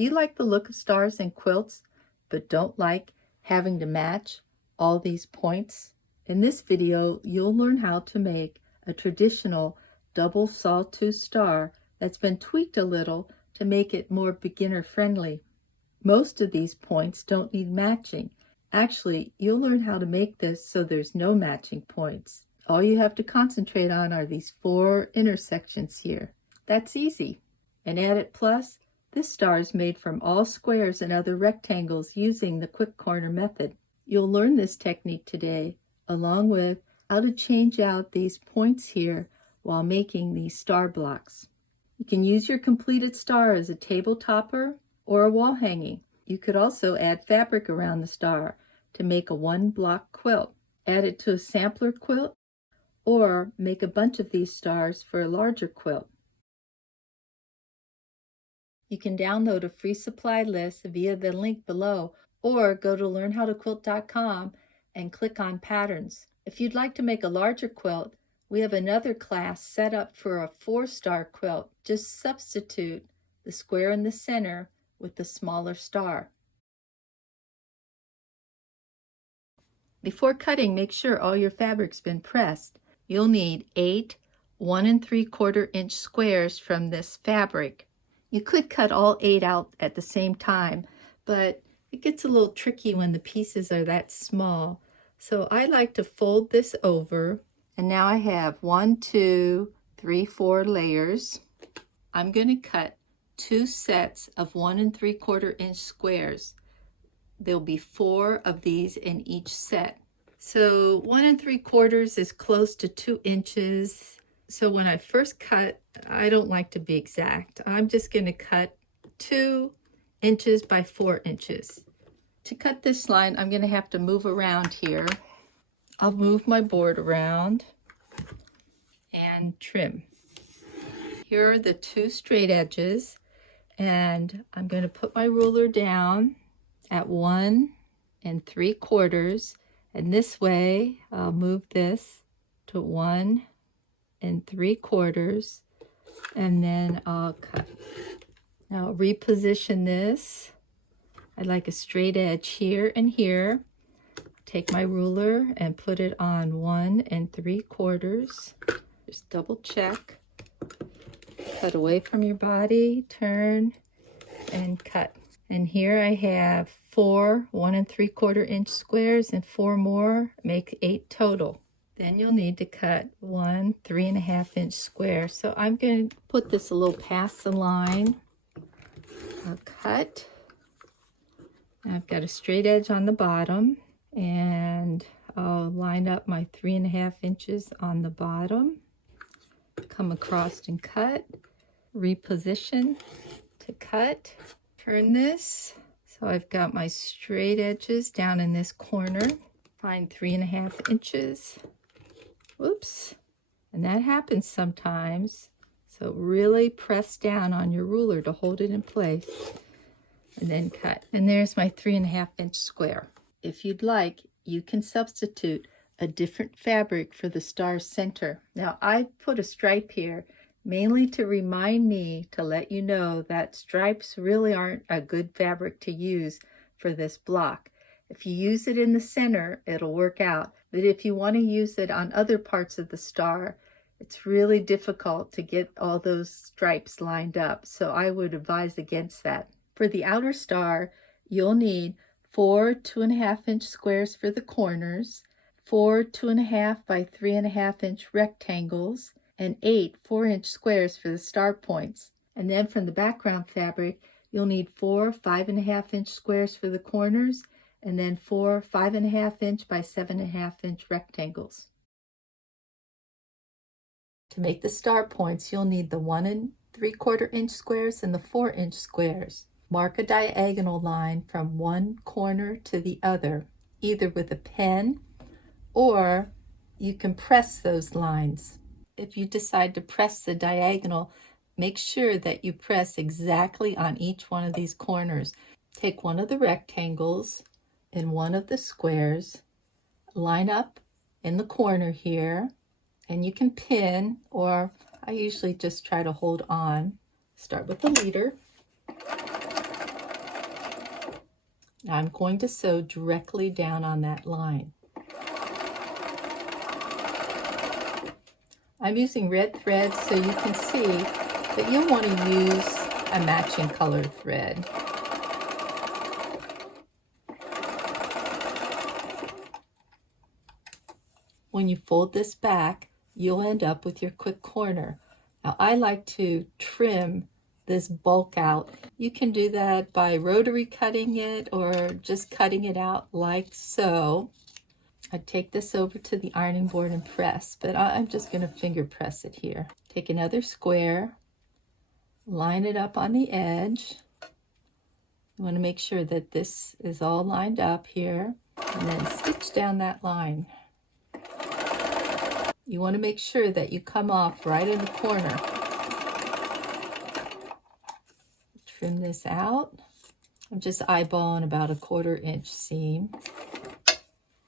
Do you like the look of stars in quilts, but don't like having to match all these points? In this video, you'll learn how to make a traditional double sawtooth star that's been tweaked a little to make it more beginner friendly. Most of these points don't need matching. Actually, you'll learn how to make this so there's no matching points. All you have to concentrate on are these 4 intersections here. That's easy. And added plus, this star is made from all squares and other rectangles using the quick corner method. You'll learn this technique today, along with how to change out these points here while making these star blocks. You can use your completed star as a table topper or a wall hanging. You could also add fabric around the star to make a 1-block quilt. Add it to a sampler quilt or make a bunch of these stars for a larger quilt. You can download a free supply list via the link below or go to learnhowtoquilt.com and click on patterns. If you'd like to make a larger quilt, we have another class set up for a 4-star quilt. Just substitute the square in the center with the smaller star. Before cutting, make sure all your fabric's been pressed. You'll need 8 1 3/4 inch squares from this fabric. You could cut all 8 out at the same time, but it gets a little tricky when the pieces are that small. So I like to fold this over, and now I have 1, 2, 3, 4 layers. I'm going to cut 2 sets of 1 3/4 inch squares. There'll be 4 of these in each set. So 1 3/4 is close to 2 inches. So when I first cut, I don't like to be exact. I'm just going to cut 2 inches by 4 inches. To cut this line, I'm going to have to move around here. I'll move my board around and trim. Here are the 2 straight edges, and I'm going to put my ruler down at 1 3/4, and this way I'll move this to 1 3/4, and then I'll cut. Now I'll reposition this. I like a straight edge here and here. Take my ruler and put it on 1 3/4. Just double check. Cut away from your body, turn, and cut. And here I have 4 1 3/4 inch squares, and 4 more make 8 total. Then you'll need to cut 1 3.5 inch square. So I'm going to put this a little past the line. I'll cut. I've got a straight edge on the bottom, and I'll line up my 3.5 inches on the bottom. Come across and cut. Reposition to cut. Turn this. So I've got my straight edges down in this corner. Find 3.5 inches. Whoops. And that happens sometimes. So really press down on your ruler to hold it in place. And then cut. And there's my 3.5 inch square. If you'd like, you can substitute a different fabric for the star's center. Now I put a stripe here mainly to remind me to let you know that stripes really aren't a good fabric to use for this block. If you use it in the center, it'll work out. But if you want to use it on other parts of the star, it's really difficult to get all those stripes lined up. So I would advise against that. For the outer star, you'll need 4 2.5 inch squares for the corners, 4 2.5 by 3.5 inch rectangles, and 8 4-inch squares for the star points. And then from the background fabric, you'll need 4 5.5 inch squares for the corners, and then 4 5.5 inch by 7.5 inch rectangles. To make the star points, you'll need the 1 3/4 inch squares and the 4-inch squares. Mark a diagonal line from one corner to the other, either with a pen or you can press those lines. If you decide to press the diagonal, make sure that you press exactly on each one of these corners. Take one of the rectangles and one of the squares, line up in the corner here, and you can pin, or I usually just try to hold on. Start with the leader. Now I'm going to sew directly down on that line. I'm using red thread so you can see that you'll want to use a matching color thread. When you fold this back, you'll end up with your quick corner. Now I like to trim this bulk out. You can do that by rotary cutting it or just cutting it out like so. I take this over to the ironing board and press, but I'm just going to finger press it here. Take another square, line it up on the edge. You want to make sure that this is all lined up here, and then stitch down that line. You want to make sure that you come off right in the corner. Trim this out. I'm just eyeballing about a 1/4 inch seam.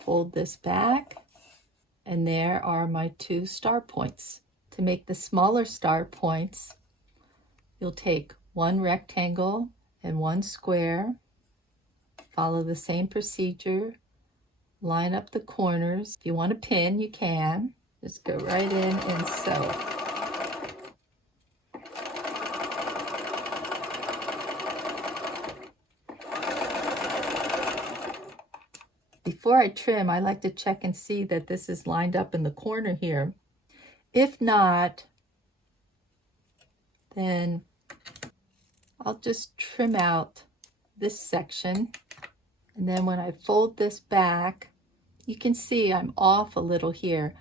Fold this back, and there are my 2 star points. To make the smaller star points, you'll take 1 rectangle and 1 square, follow the same procedure, line up the corners. If you want to pin, you can. Just go right in and sew. Before I trim, I like to check and see that this is lined up in the corner here. If not, then I'll just trim out this section. And then when I fold this back, you can see I'm off a little here.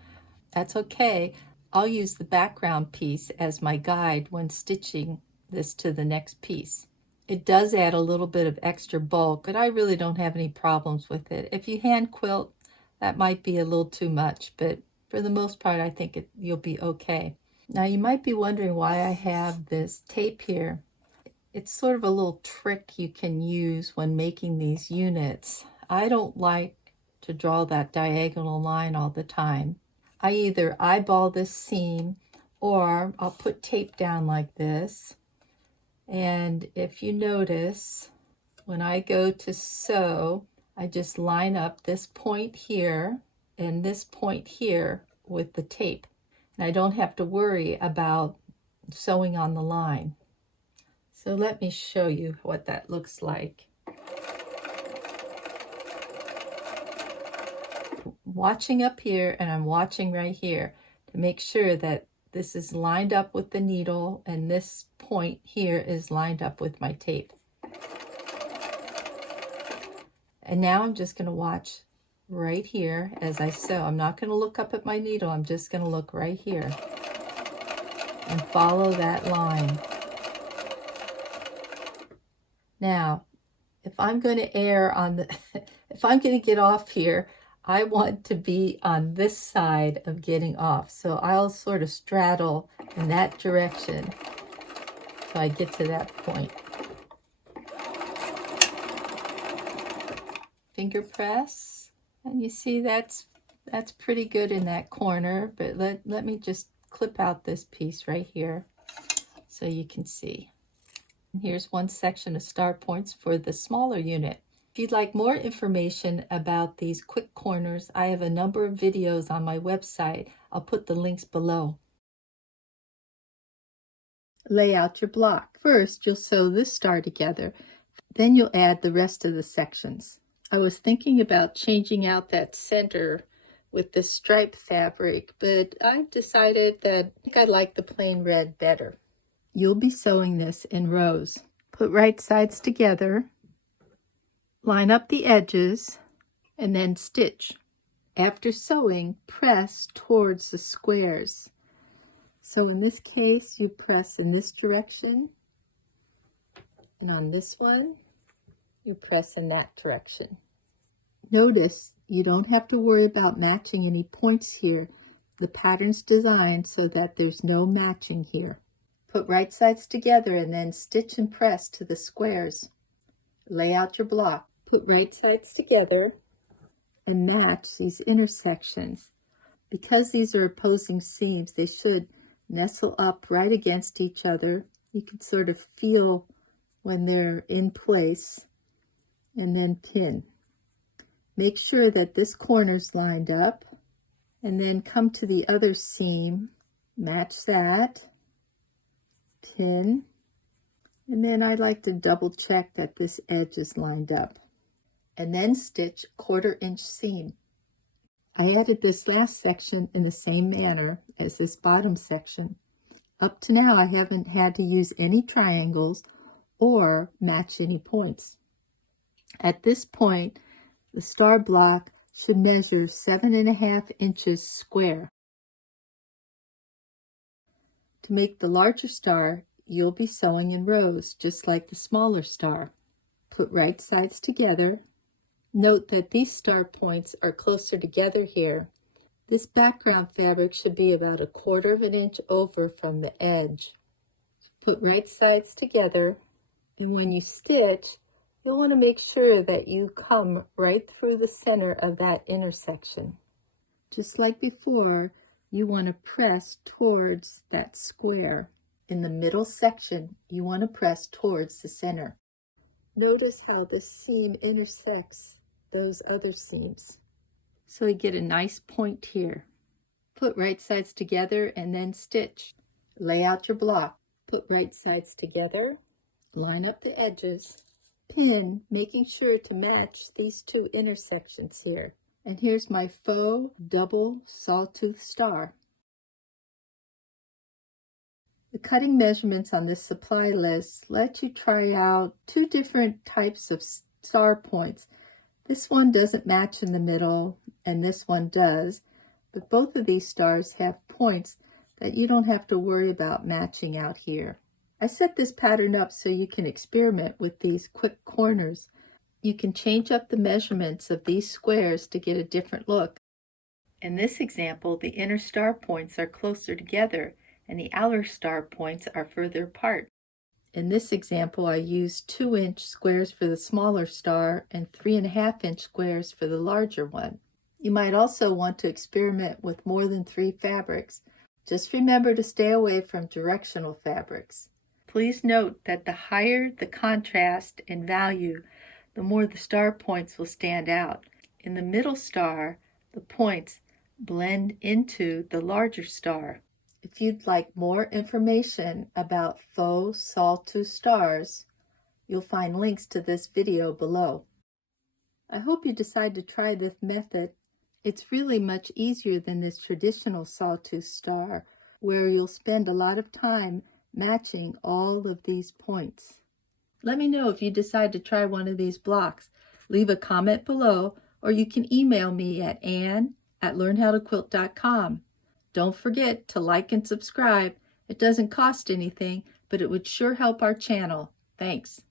That's okay. I'll use the background piece as my guide when stitching this to the next piece. It does add a little bit of extra bulk, but I really don't have any problems with it. If you hand quilt, that might be a little too much, but for the most part, I think you'll be okay. Now you might be wondering why I have this tape here. It's sort of a little trick you can use when making these units. I don't like to draw that diagonal line all the time. I either eyeball this seam or I'll put tape down like this. And if you notice, when I go to sew, I just line up this point here and this point here with the tape. And I don't have to worry about sewing on the line. So let me show you what that looks like. Watching up here, and I'm watching right here to make sure that this is lined up with the needle and this point here is lined up with my tape. And now I'm just going to watch right here as I sew. I'm not going to look up at my needle. I'm just going to look right here and follow that line. Now, if I'm going to err on the, if I'm going to get off here, I want to be on this side of getting off. So I'll sort of straddle in that direction so I get to that point. Finger press, and you see that's pretty good in that corner, but let me just clip out this piece right here so you can see. And here's one section of star points for the smaller unit. If you'd like more information about these quick corners, I have a number of videos on my website. I'll put the links below. Lay out your block. First, you'll sew this star together. Then you'll add the rest of the sections. I was thinking about changing out that center with this striped fabric, but I've decided that I think I like the plain red better. You'll be sewing this in rows. Put right sides together. Line up the edges and then stitch. After sewing, press towards the squares. So in this case, you press in this direction, and on this one, you press in that direction. Notice you don't have to worry about matching any points here. The pattern's designed so that there's no matching here. Put right sides together and then stitch and press to the squares. Lay out your block. Put right sides together and match these intersections. Because these are opposing seams, they should nestle up right against each other. You can sort of feel when they're in place. and then pin. Make sure that this corner's lined up, and then come to the other seam, match that, pin, and then I like to double check that this edge is lined up, and then stitch 1/4 inch seam. I added this last section in the same manner as this bottom section. Up to now, I haven't had to use any triangles or match any points. At this point, the star block should measure 7.5 inches square. To make the larger star, you'll be sewing in rows, just like the smaller star. Put right sides together. Note that these star points are closer together here. This background fabric should be about 1/4 inch over from the edge. Put right sides together, and when you stitch, you'll want to make sure that you come right through the center of that intersection. Just like before, you want to press towards that square. In the middle section, you want to press towards the center. Notice how this seam intersects those other seams. So you get a nice point here. Put right sides together and then stitch. Lay out your block. Put right sides together, line up the edges, pin, making sure to match these two intersections here. And here's my faux double sawtooth star. The cutting measurements on this supply list let you try out 2 different types of star points. This one doesn't match in the middle, and this one does, but both of these stars have points that you don't have to worry about matching out here. I set this pattern up so you can experiment with these quick corners. You can change up the measurements of these squares to get a different look. In this example, the inner star points are closer together and the outer star points are further apart. In this example, I used 2-inch squares for the smaller star and 3.5-inch squares for the larger one. You might also want to experiment with more than 3 fabrics. Just remember to stay away from directional fabrics. Please note that the higher the contrast in value, the more the star points will stand out. In the middle star, the points blend into the larger star. If you'd like more information about faux sawtooth stars, you'll find links to this video below. I hope you decide to try this method. It's really much easier than this traditional sawtooth star, where you'll spend a lot of time matching all of these points. Let me know if you decide to try one of these blocks. Leave a comment below, or you can email me at ann@learnhowtoquilt.com. Don't forget to like and subscribe. It doesn't cost anything, but it would sure help our channel. Thanks.